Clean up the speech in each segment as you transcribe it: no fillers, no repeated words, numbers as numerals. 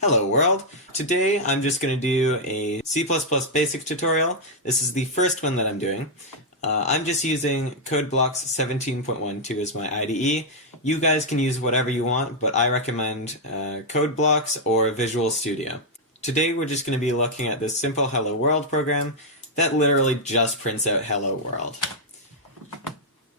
Hello world! Today I'm just going to do a C++ basic tutorial. This is the first one that I'm doing. I'm just using CodeBlocks 17.12 as my IDE. You guys can use whatever you want, but I recommend CodeBlocks or Visual Studio. Today we're just going to be looking at this simple Hello World program that literally just prints out Hello World.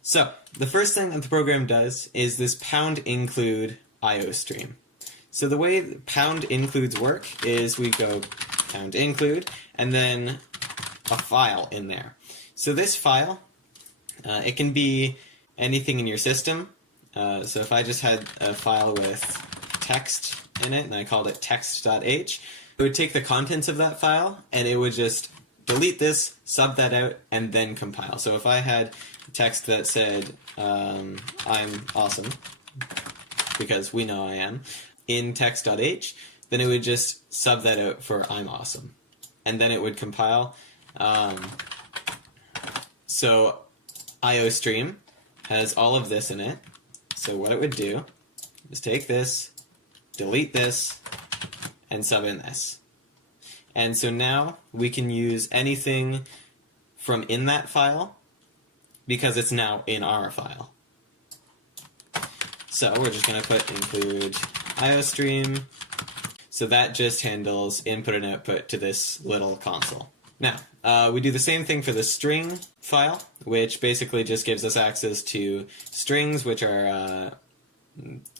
So, the first thing that the program does is this #include IOStream. So the way pound includes work is we go #include and then a file in there. So this file, it can be anything in your system. So if I just had a file with text in it and I called it text.h, it would take the contents of that file and it would just delete this, sub that out, and then compile. So if I had text that said, I'm awesome, because we know I am, in text.h, then it would just sub that out for I'm awesome. And then it would compile. So IOStream has all of this in it. So what it would do is take this, delete this, and sub in this. And so now we can use anything from in that file because it's now in our file. So we're just going to put include IOStream. So that just handles input and output to this little console. Now, we do the same thing for the string file, which basically just gives us access to strings, which are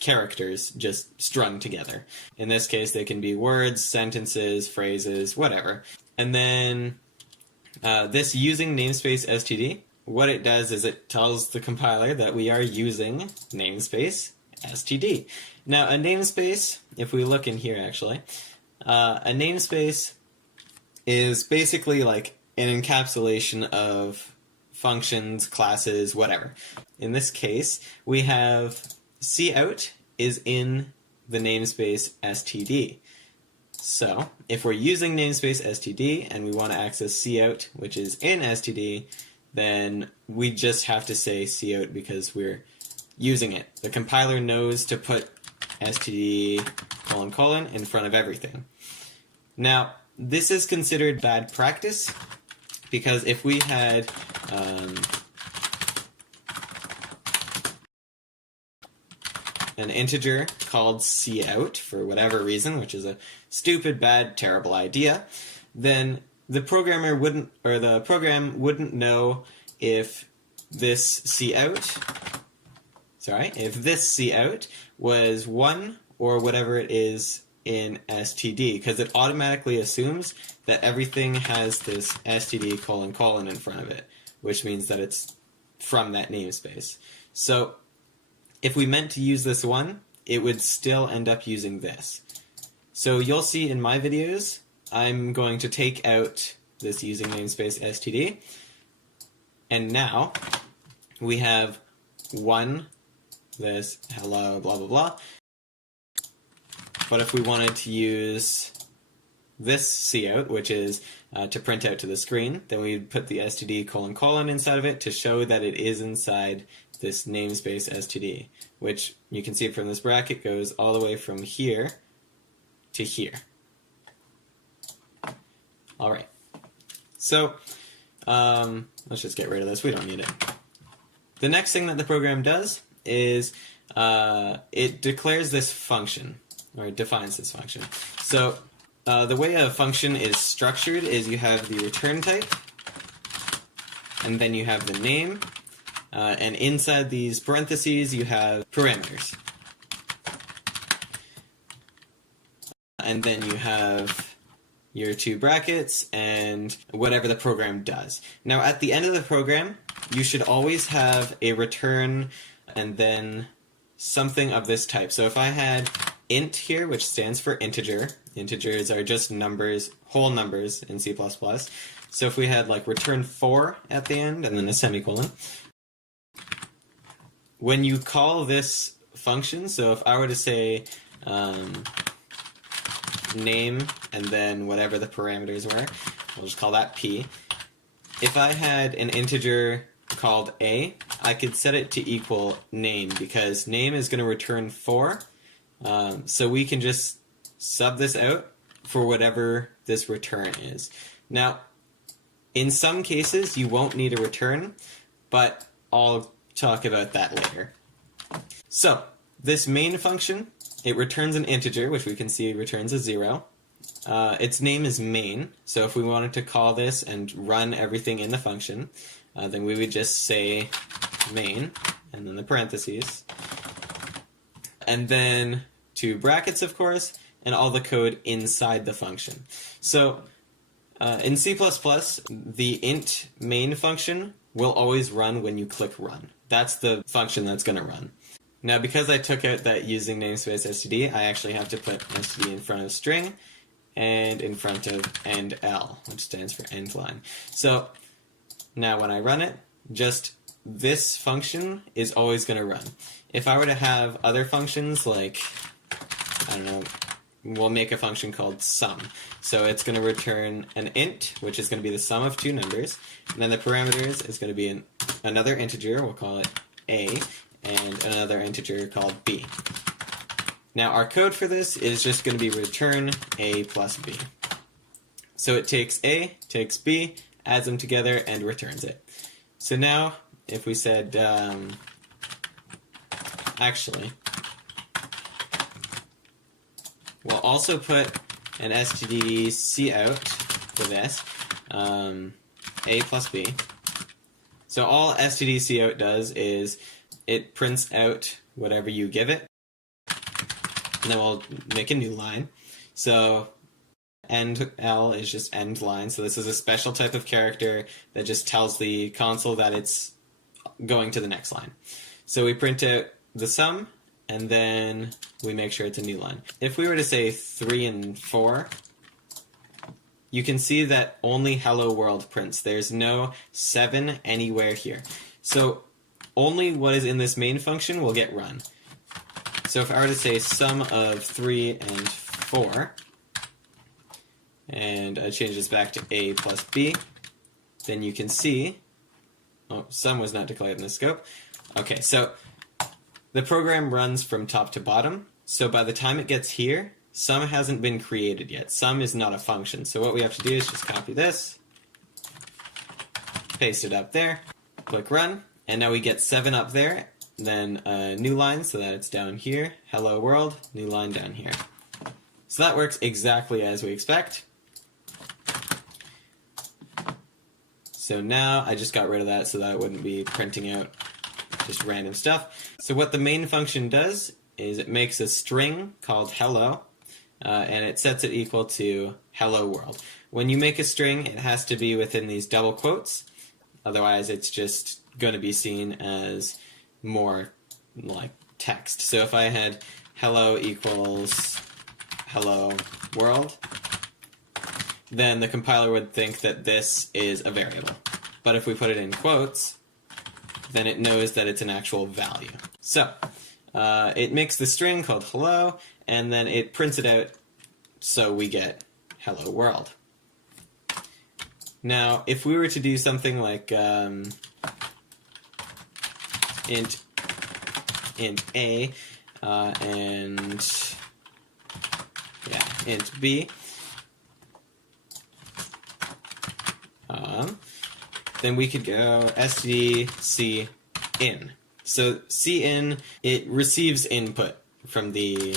characters just strung together. In this case, they can be words, sentences, phrases, whatever. And then this using namespace STD, what it does is it tells the compiler that we are using namespace STD. Now, a namespace, if we look in here actually, a namespace is basically like an encapsulation of functions, classes, whatever. In this case, we have cout is in the namespace STD. So, if we're using namespace STD and we want to access cout, which is in STD, then we just have to say cout because we're using it. The compiler knows to put STD : in front of everything. Now, this is considered bad practice because if we had an integer called cout for whatever reason, which is a stupid, bad, terrible idea, then the programmer wouldn't, or the program wouldn't know if this cout was 1 or whatever it is in STD, because it automatically assumes that everything has this STD : in front of it, which means that it's from that namespace. So if we meant to use this 1, it would still end up using this. So you'll see in my videos, I'm going to take out this using namespace STD, and now we have 1, this hello, blah, blah, blah. But if we wanted to use this cout, which is to print out to the screen, then we'd put the STD : inside of it to show that it is inside this namespace STD, which you can see from this bracket goes all the way from here to here. Alright, so let's just get rid of this, we don't need it. The next thing that the program does is it declares this function, or it defines this function. So the way a function is structured is you have the return type, and then you have the name, and inside these parentheses you have parameters. And then you have your 2 brackets and whatever the program does. Now at the end of the program, you should always have a return and then something of this type. So if I had int here, which stands for integer, integers are just numbers, whole numbers in C++. So if we had like return 4 at the end and then a semicolon, when you call this function, so if I were to say name and then whatever the parameters were, we'll just call that p. If I had an integer called a, I could set it to equal name because name is going to return 4. So we can just sub this out for whatever this return is. Now, in some cases, you won't need a return, but I'll talk about that later. So, this main function, it returns an integer, which we can see returns a 0. Its name is main, so if we wanted to call this and run everything in the function, then we would just say main, and then the parentheses, and then two brackets, of course, and all the code inside the function. So in C++, the int main function will always run when you click run. That's the function that's going to run. Now, because I took out that using namespace std, I actually have to put std in front of string and in front of endl, which stands for end line. So now when I run it, just this function is always going to run. If I were to have other functions like, I don't know, we'll make a function called sum. So it's going to return an int, which is going to be the sum of two numbers, and then the parameters is going to be another integer, we'll call it a, and another integer called b. Now our code for this is just going to be return a plus b. So it takes a, takes b, adds them together, and returns it. So now, if we said, actually, we'll also put an std cout for this, a plus b. So all std cout does is it prints out whatever you give it, and then we'll make a new line. So end L is just end line, so this is a special type of character that just tells the console that it's going to the next line. So we print out the sum, and then we make sure it's a new line. If we were to say 3 and 4, you can see that only hello world prints. There's no 7 anywhere here. So only what is in this main function will get run. So if I were to say sum of 3 and 4, and I change this back to a plus b, then you can see, oh, sum was not declared in the scope. Okay, so the program runs from top to bottom, so by the time it gets here, sum hasn't been created yet. Sum is not a function, so what we have to do is just copy this, paste it up there, click run, and now we get 7 up there, then a new line so that it's down here, hello world, new line down here. So that works exactly as we expect. So now I just got rid of that so that it wouldn't be printing out just random stuff. So what the main function does is it makes a string called hello, and it sets it equal to hello world. When you make a string, it has to be within these double quotes, otherwise it's just going to be seen as more like text. So if I had hello equals hello world, then the compiler would think that this is a variable. But if we put it in quotes, then it knows that it's an actual value. So it makes the string called hello, and then it prints it out so we get hello world. Now, if we were to do something like int a and int b, then we could go std cin. So cin, it receives input from the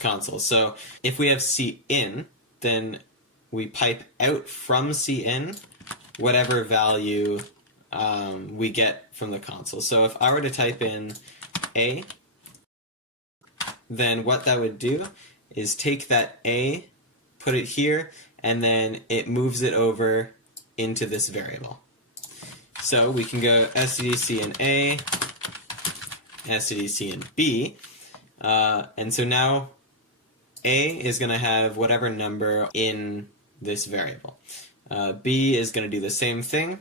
console. So if we have cin, then we pipe out from cin whatever value we get from the console. So if I were to type in a, then what that would do is take that a, put it here, and then it moves it over into this variable. So we can go std cin std cin and so now a is going to have whatever number in this variable. B is going to do the same thing.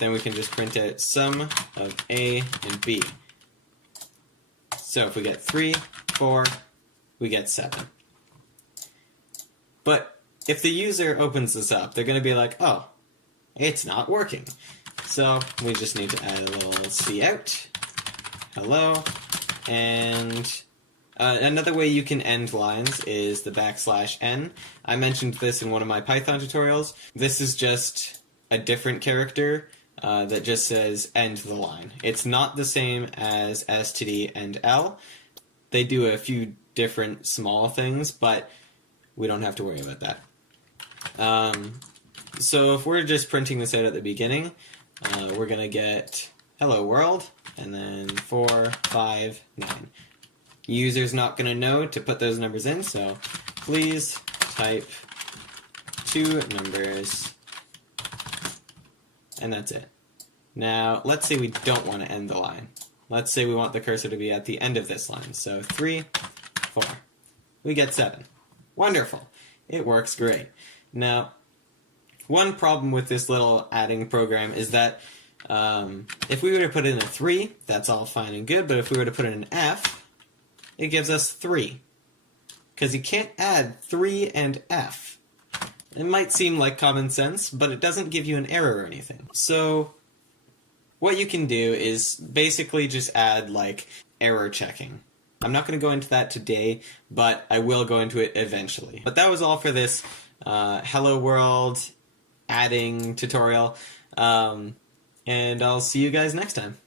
Then we can just print out sum of a and b. So if we get 3, 4, we get 7. But if the user opens this up, they're going to be like, oh, it's not working. So we just need to add a little cout, hello, and Another way you can end lines is the \n. I mentioned this in one of my Python tutorials. This is just a different character that just says end the line. It's not the same as STD and L. They do a few different small things, but we don't have to worry about that. So if we're just printing this out at the beginning, we're going to get hello world, and then 4, 5, 9. User's not going to know to put those numbers in, so please type 2 numbers, and that's it. Now, let's say we don't want to end the line. Let's say we want the cursor to be at the end of this line, so 3, 4. We get 7. Wonderful. It works great. Now, one problem with this little adding program is that if we were to put in a 3, that's all fine and good, but if we were to put in an F, it gives us 3. Because you can't add 3 and F. It might seem like common sense, but it doesn't give you an error or anything. So what you can do is basically just add like error checking. I'm not going to go into that today, but I will go into it eventually. But that was all for this Hello World adding tutorial, and I'll see you guys next time.